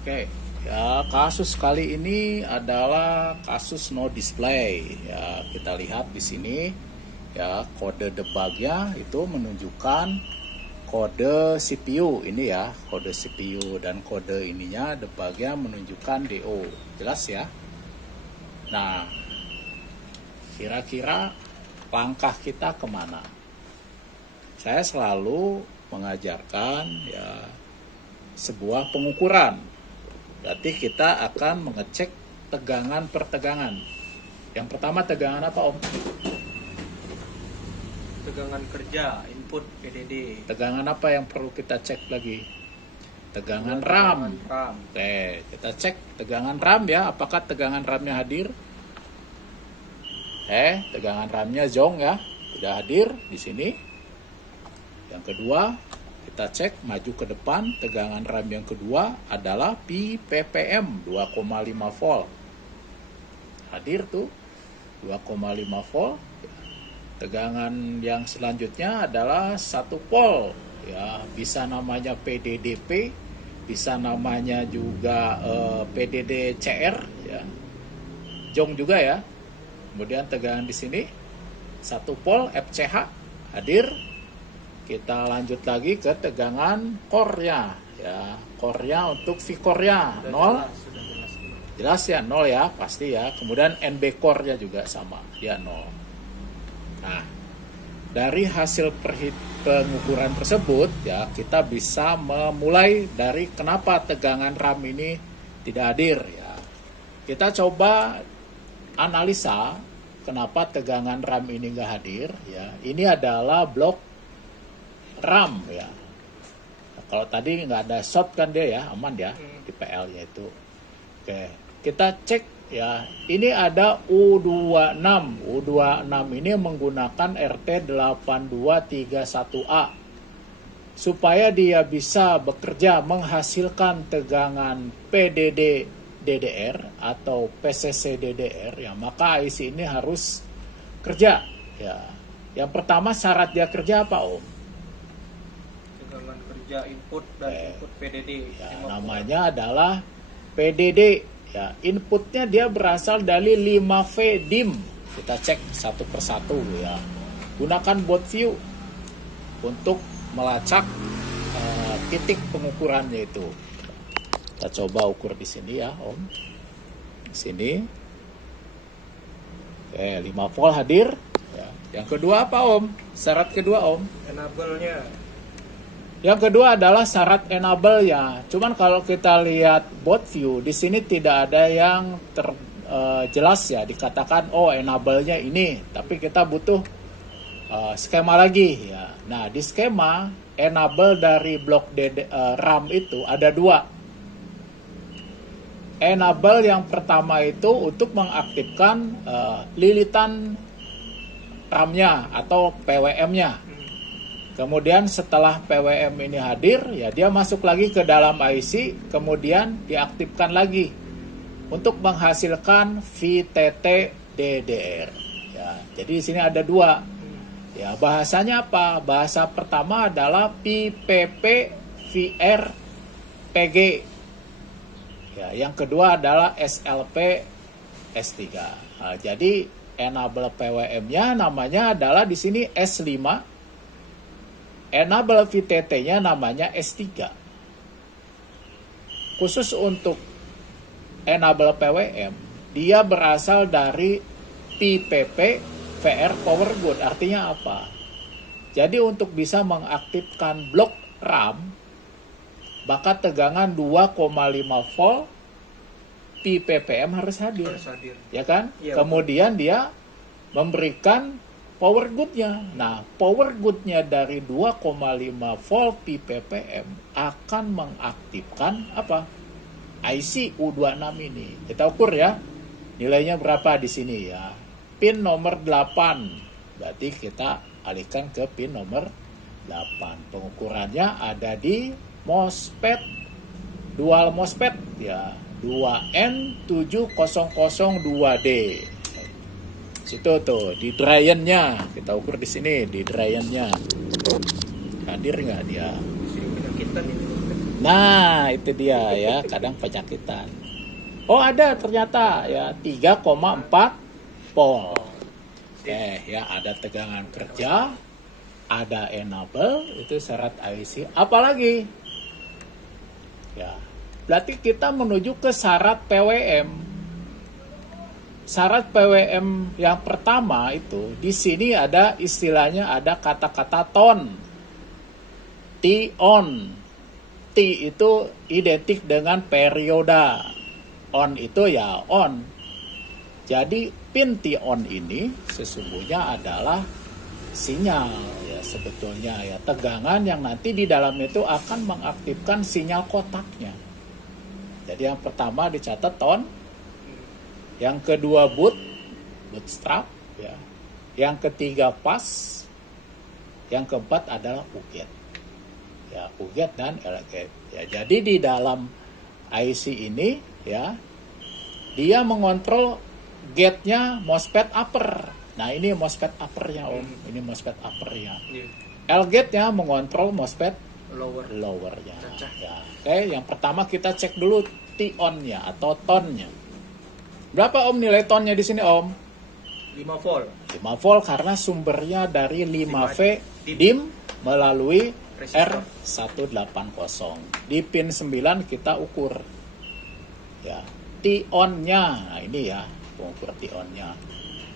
Oke, ya kasus kali ini adalah kasus no display. Ya, kita lihat di sini ya kode debugnya itu menunjukkan kode CPU ini ya, kode CPU dan kode ininya debugnya menunjukkan DO. Jelas ya? Nah, kira-kira langkah kita kemana? Saya selalu mengajarkan ya sebuah pengukuran. Berarti kita akan mengecek tegangan per tegangan. Yang pertama tegangan apa, Om? Tegangan kerja, input PDD. Tegangan apa yang perlu kita cek lagi? Tegangan RAM. RAM. Oke, kita cek tegangan RAM ya. Apakah tegangan RAM-nya hadir? Tegangan RAM-nya zong ya. Tidak hadir di sini. Yang kedua, kita cek maju ke depan, tegangan RAM yang kedua adalah PPM 2,5 volt. Hadir tuh 2,5 volt. Tegangan yang selanjutnya adalah 1 volt. Ya, bisa namanya PDDP, bisa namanya juga PDD-CR ya. Jong juga ya. Kemudian tegangan di sini 1 volt FCH hadir. Kita lanjut lagi ke tegangan core-nya ya. Core-nya untuk V-core-nya 0. Jelas ya 0 ya, pasti ya. Kemudian NB core-nya juga sama, dia 0. Nah, dari hasil pengukuran tersebut ya, kita bisa memulai dari kenapa tegangan RAM ini tidak hadir ya. Kita coba analisa kenapa tegangan RAM ini nggak hadir ya. Ini adalah blok RAM ya. Nah, kalau tadi nggak ada short kan dia ya, aman ya di PL-nya itu. Oke, kita cek ya. Ini ada U26. U26 ini menggunakan RT8231A supaya dia bisa bekerja menghasilkan tegangan PDD DDR atau PCC DDR ya, maka IC ini harus kerja ya. Yang pertama syarat dia kerja apa, Om? Input dan input PDD ya, namanya adalah PDD ya. Inputnya dia berasal dari 5V DIMM. Kita cek satu persatu ya. Gunakan board view untuk melacak titik pengukurannya itu. Kita coba ukur di sini ya, Om. Di sini. Oke, 5 volt hadir ya. Yang kedua apa, Om? Syarat kedua, Om? Enable-nya. Yang kedua adalah syarat enable ya. Cuman kalau kita lihat board view di sini tidak ada yang jelas ya, dikatakan oh enable-nya ini, tapi kita butuh skema lagi ya. Nah, di skema enable dari blok RAM itu ada dua. Enable yang pertama itu untuk mengaktifkan lilitan RAM-nya atau PWM-nya. Kemudian setelah PWM ini hadir, ya dia masuk lagi ke dalam IC, kemudian diaktifkan lagi untuk menghasilkan VTT DDR. Ya, jadi di sini ada dua. Ya, bahasanya apa? Bahasa pertama adalah PPP VR PG. Ya, yang kedua adalah SLP S3. Nah, jadi enable PWM-nya namanya adalah di sini S5. Enable VTT-nya namanya S3. Khusus untuk enable PWM, dia berasal dari PPP VR Power Good. Artinya apa? Jadi untuk bisa mengaktifkan blok RAM, maka tegangan 2,5 volt PPPM harus hadir. Ya kan? Ya, kemudian dia memberikan power good-nya. Nah, power good-nya dari 2,5 volt PPPM akan mengaktifkan apa? IC U26 ini. Kita ukur ya. Nilainya berapa di sini ya. Pin nomor 8. Berarti kita alihkan ke pin nomor 8. Pengukurannya ada di MOSFET. Dual MOSFET ya. 2N7002D. Situ tuh di dryer-nya kita ukur di sini di dryer-nya hadir nggak dia? Kita nih. Nah, itu dia ya, kadang penyakitan. Oh, ada ternyata ya 3,4 volt. Ya, ada tegangan kerja, ada enable, itu syarat IC. Apalagi? Ya, berarti kita menuju ke syarat PWM. Syarat PWM yang pertama itu di sini ada istilahnya, ada kata-kata ton. T-on. T itu identik dengan perioda. On itu ya on. Jadi pin T-on ini sesungguhnya adalah sinyal ya, sebetulnya ya, tegangan yang nanti di dalam itu akan mengaktifkan sinyal kotaknya. Jadi yang pertama dicatat ton, yang kedua bootstrap ya, yang ketiga pas, yang keempat adalah UGET. Ya, UGET dan LGET. Ya, jadi di dalam IC ini ya, dia mengontrol gate-nya MOSFET upper. Nah, ini MOSFET upper-nya Om. Ini MOSFET upper-nya. L-gate-nya mengontrol MOSFET lower-nya. Ya. Oke, yang pertama kita cek dulu T-on-nya atau ton-nya. Berapa Om nilai ton-nya di sini Om? 5 volt. 5 volt karena sumbernya dari 5V DIM melalui R180. Di pin 9 kita ukur. Ya, T-on-nya. Nah, ini ya, pengukur T-on-nya.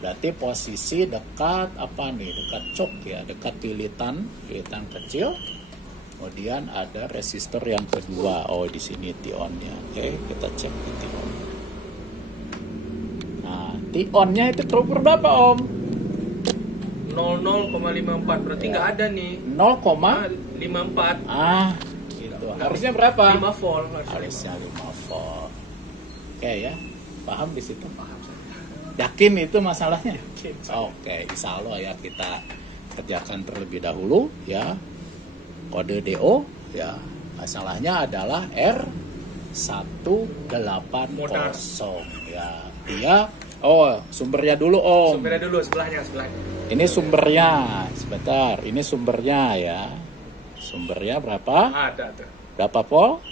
Berarti posisi dekat apa nih? Dekat cok ya, dekat lilitan kecil. Kemudian ada resistor yang kedua. Oh, di sini T-on-nya. Oke, kita cek di T-on. Nah, T-on-nya itu terukur berapa, Om? 00,54. Berarti nggak ada nih. 0,54. 54. Gitu. Harusnya berapa? 5 volt. Harusnya 5 volt. Oke ya, paham di situ? Paham saya. Yakin itu masalahnya? Yakin. Oke, insya Allah ya, kita kerjakan terlebih dahulu ya. Kode DO ya, masalahnya adalah R180 ya. Dia sumbernya dulu Om. Sumbernya dulu sebelahnya. Ini sumbernya, sebentar. Ini sumbernya ya. Sumbernya berapa? Ada tuh. Berapa volt?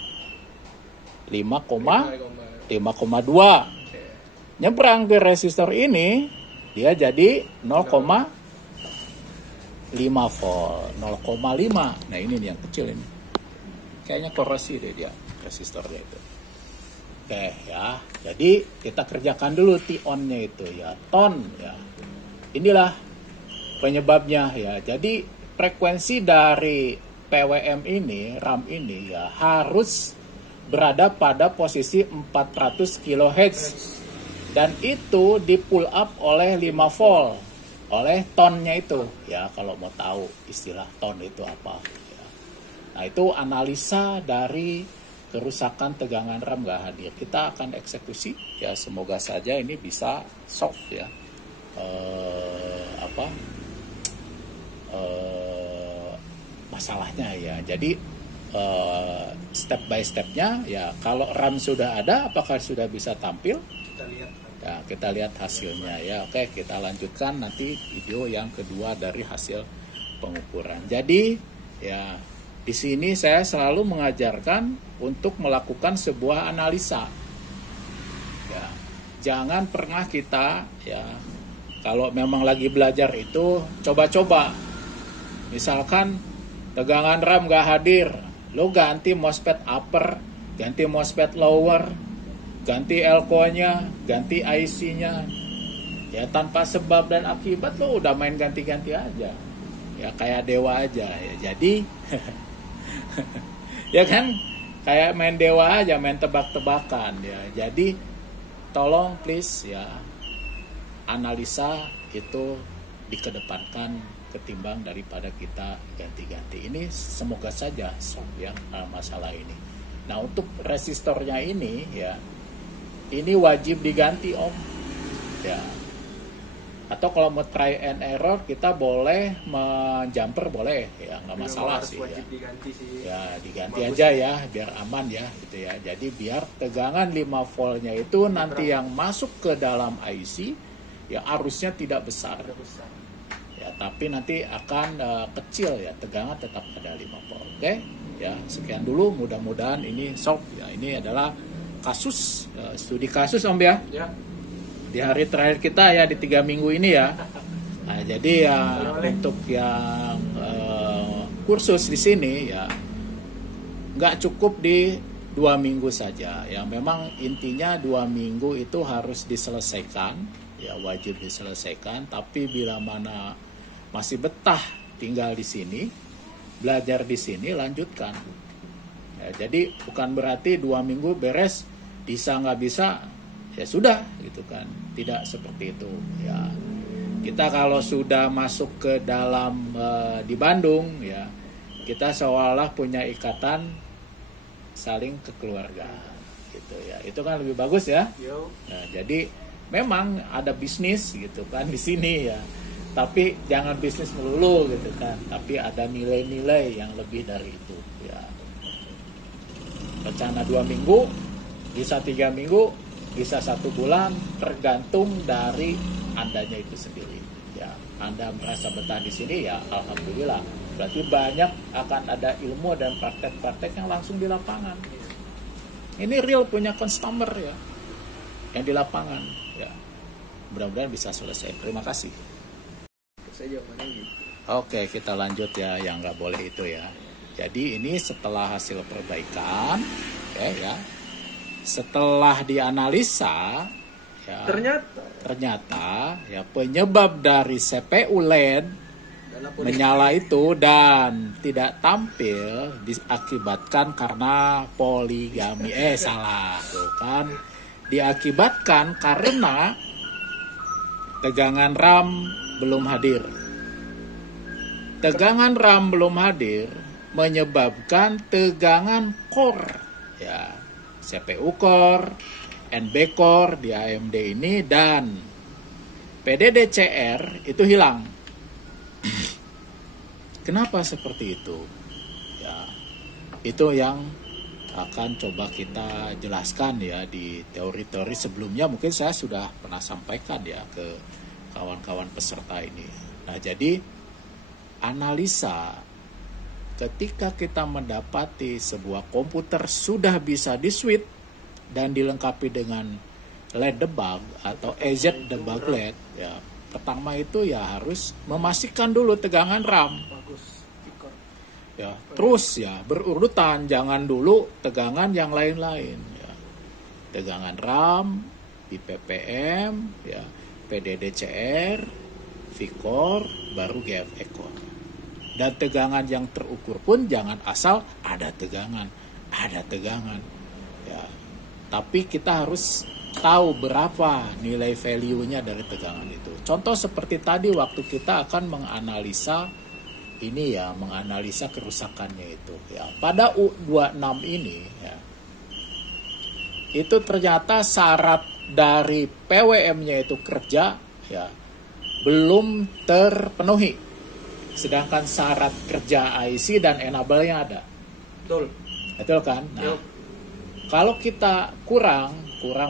5,2. Nyebrang ke resistor ini, dia jadi 0,5 volt. 0,5. Nah, ini nih yang kecil ini. Kayaknya korosi deh dia, resistornya itu. Oke ya. Jadi kita kerjakan dulu T-on-nya itu ya. Ton ya. Inilah penyebabnya ya. Jadi frekuensi dari PWM ini, RAM ini ya, harus berada pada posisi 400 kHz. Dan itu di pull up oleh 5 volt. Oleh tonnya itu. Ya, kalau mau tahu istilah ton itu apa. Ya. Nah, itu analisa dari kerusakan tegangan RAM nggak hadir. Kita akan eksekusi. Ya, semoga saja ini bisa solve ya. Masalahnya ya. Jadi step by stepnya ya, kalau RAM sudah ada, apakah sudah bisa tampil? Kita lihat. Ya, kita lihat hasilnya ya. Oke, kita lanjutkan nanti video yang kedua dari hasil pengukuran. Jadi ya, di sini saya selalu mengajarkan untuk melakukan sebuah analisa. Ya, jangan pernah kita ya, kalau memang lagi belajar itu coba-coba. Misalkan tegangan RAM gak hadir, lo ganti MOSFET upper, ganti MOSFET lower, ganti elko-nya, ganti IC-nya. Ya, tanpa sebab dan akibat lo udah main ganti-ganti aja. Ya, kayak dewa aja ya. Jadi ya kan, kayak main dewa aja, main tebak-tebakan ya. Jadi tolong please ya, analisa itu dikedepankan ketimbang daripada kita ganti-ganti. Ini semoga saja solve ya masalah ini. Nah, untuk resistornya ini ya, ini wajib diganti Om ya. Atau kalau mau try and error, kita boleh menjumper, boleh ya, nggak masalah sih ya. Diganti sih. Ya, diganti Bagus aja ya, biar aman ya gitu ya. Jadi biar tegangan 5 voltnya itu nanti yang masuk ke dalam IC ya, arusnya tidak besar. Ya, tapi nanti akan kecil ya, tegangan tetap ada 5 volt. Oke Ya, sekian dulu, mudah-mudahan ini solve ya. Ini adalah kasus studi kasus Om ya. Ya. Di hari terakhir kita ya di 3 minggu ini ya. Nah, jadi ya untuk yang kursus di sini ya nggak cukup di 2 minggu saja. Ya memang intinya 2 minggu itu harus diselesaikan, ya wajib diselesaikan. Tapi bila mana masih betah tinggal di sini, belajar di sini, lanjutkan. Ya, jadi bukan berarti 2 minggu beres, bisa nggak bisa, ya sudah gitu kan. Tidak seperti itu. Ya kita kalau sudah masuk ke dalam di Bandung, ya kita seolah punya ikatan saling kekeluargaan gitu ya. Itu kan lebih bagus ya. Nah, jadi memang ada bisnis gitu kan di sini ya. Tapi jangan bisnis melulu gitu kan. Tapi ada nilai-nilai yang lebih dari itu ya. Rencana 2 minggu, bisa 3 minggu, bisa 1 bulan, tergantung dari Andanya itu sendiri. Ya, Anda merasa betah di sini ya alhamdulillah. Berarti banyak akan ada ilmu dan praktek-praktek yang langsung di lapangan. Ini real punya customer ya, yang di lapangan ya. Mudah-mudahan bisa selesai. Terima kasih. Oke, kita lanjut ya, yang nggak boleh itu ya. Jadi ini setelah hasil perbaikan, oke ya. Setelah dianalisa, ya, ternyata ya penyebab dari CPU LED menyala itu dan tidak tampil diakibatkan karena poligami. Salah tuh kan. Diakibatkan karena tegangan RAM belum hadir. Tegangan RAM belum hadir menyebabkan tegangan core ya. CPU core, NB core di AMD ini dan PDDCR itu hilang. Kenapa seperti itu? Ya, itu yang akan coba kita jelaskan ya di teori-teori sebelumnya. Mungkin saya sudah pernah sampaikan ya ke kawan-kawan peserta ini. Nah, jadi analisa ketika kita mendapati sebuah komputer sudah bisa di-switch dan dilengkapi dengan LED debug atau EZ debug LED, ya pertama itu ya harus memastikan dulu tegangan RAM. Ya, terus ya berurutan, jangan dulu tegangan yang lain-lain. Ya. Tegangan RAM, PPM, ya PDDCR, VCore, baru GFX core. Dan tegangan yang terukur pun jangan asal ada tegangan. Ya. Tapi kita harus tahu berapa nilai value-nya dari tegangan itu. Contoh seperti tadi waktu kita akan menganalisa ini ya, menganalisa kerusakannya itu. Ya. Pada U26 ini ya, itu ternyata syarat dari PWM-nya itu kerja ya belum terpenuhi. Sedangkan syarat kerja IC dan enable-nya ada. Betul kan? Nah, kalau kita kurang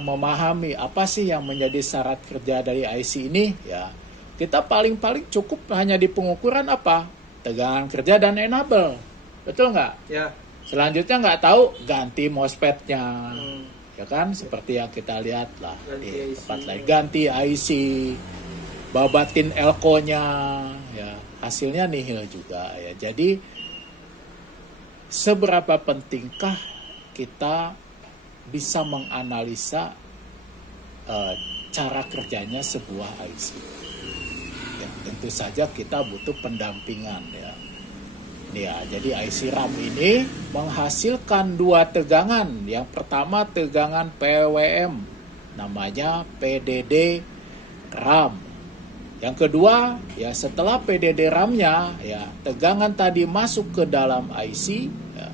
memahami apa sih yang menjadi syarat kerja dari IC ini, ya kita paling-paling cukup hanya di pengukuran apa? Tegangan kerja dan enable. Betul nggak? Ya. Selanjutnya nggak tahu ganti MOSFET-nya. Ya kan? Seperti yang kita lihat lah di tempat lain. Ganti IC, babatin elko-nya, ya. Hasilnya nihil juga ya. Jadi seberapa pentingkah kita bisa menganalisa cara kerjanya sebuah IC? Ya, tentu saja kita butuh pendampingan ya. Ya, jadi IC RAM ini menghasilkan 2 tegangan. Yang pertama tegangan PWM, namanya PDD RAM. Yang kedua, ya setelah PDD RAM-nya, ya tegangan tadi masuk ke dalam IC, ya,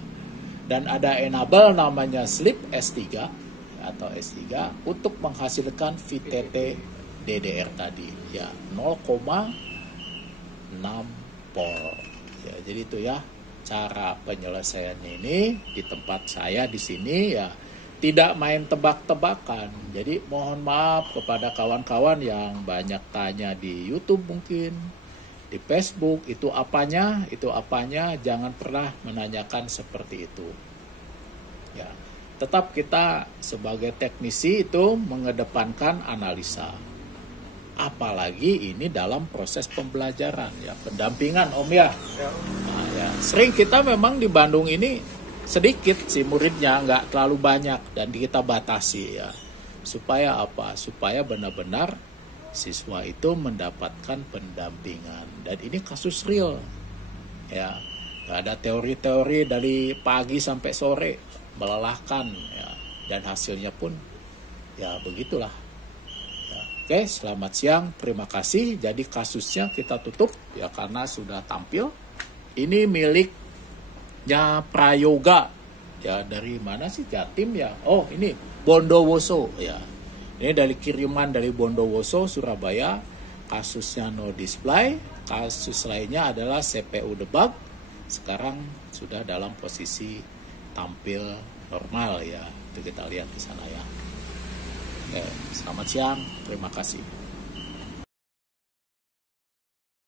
dan ada enable namanya sleep S3 atau S3 untuk menghasilkan VTT DDR tadi, ya 0,6 volt. Ya, jadi itu ya cara penyelesaiannya ini di tempat saya di sini ya. Tidak main tebak-tebakan. Jadi mohon maaf kepada kawan-kawan yang banyak tanya di YouTube mungkin. di Facebook, itu apanya, jangan pernah menanyakan seperti itu. Ya, tetap kita sebagai teknisi itu mengedepankan analisa. Apalagi ini dalam proses pembelajaran, ya, pendampingan Om ya. Ya. Nah, ya, sering kita memang di Bandung ini sedikit sih muridnya, nggak terlalu banyak, dan kita batasi ya. Supaya apa? Supaya benar-benar siswa itu mendapatkan pendampingan. Dan ini kasus real. Ya, nggak ada teori-teori dari pagi sampai sore melelahkan ya. Dan hasilnya pun ya begitulah. Ya. Oke, selamat siang. Terima kasih. Jadi kasusnya kita tutup ya karena sudah tampil. Ini miliknya Prayoga. Ya, dari mana sih? Jatim ya. Oh, ini Bondowoso ya. Ini dari kiriman dari Bondowoso, Surabaya. Kasusnya no display. Kasus lainnya adalah CPU debug. Sekarang sudah dalam posisi tampil normal ya. Itu kita lihat di sana ya. Oke, selamat siang. Terima kasih.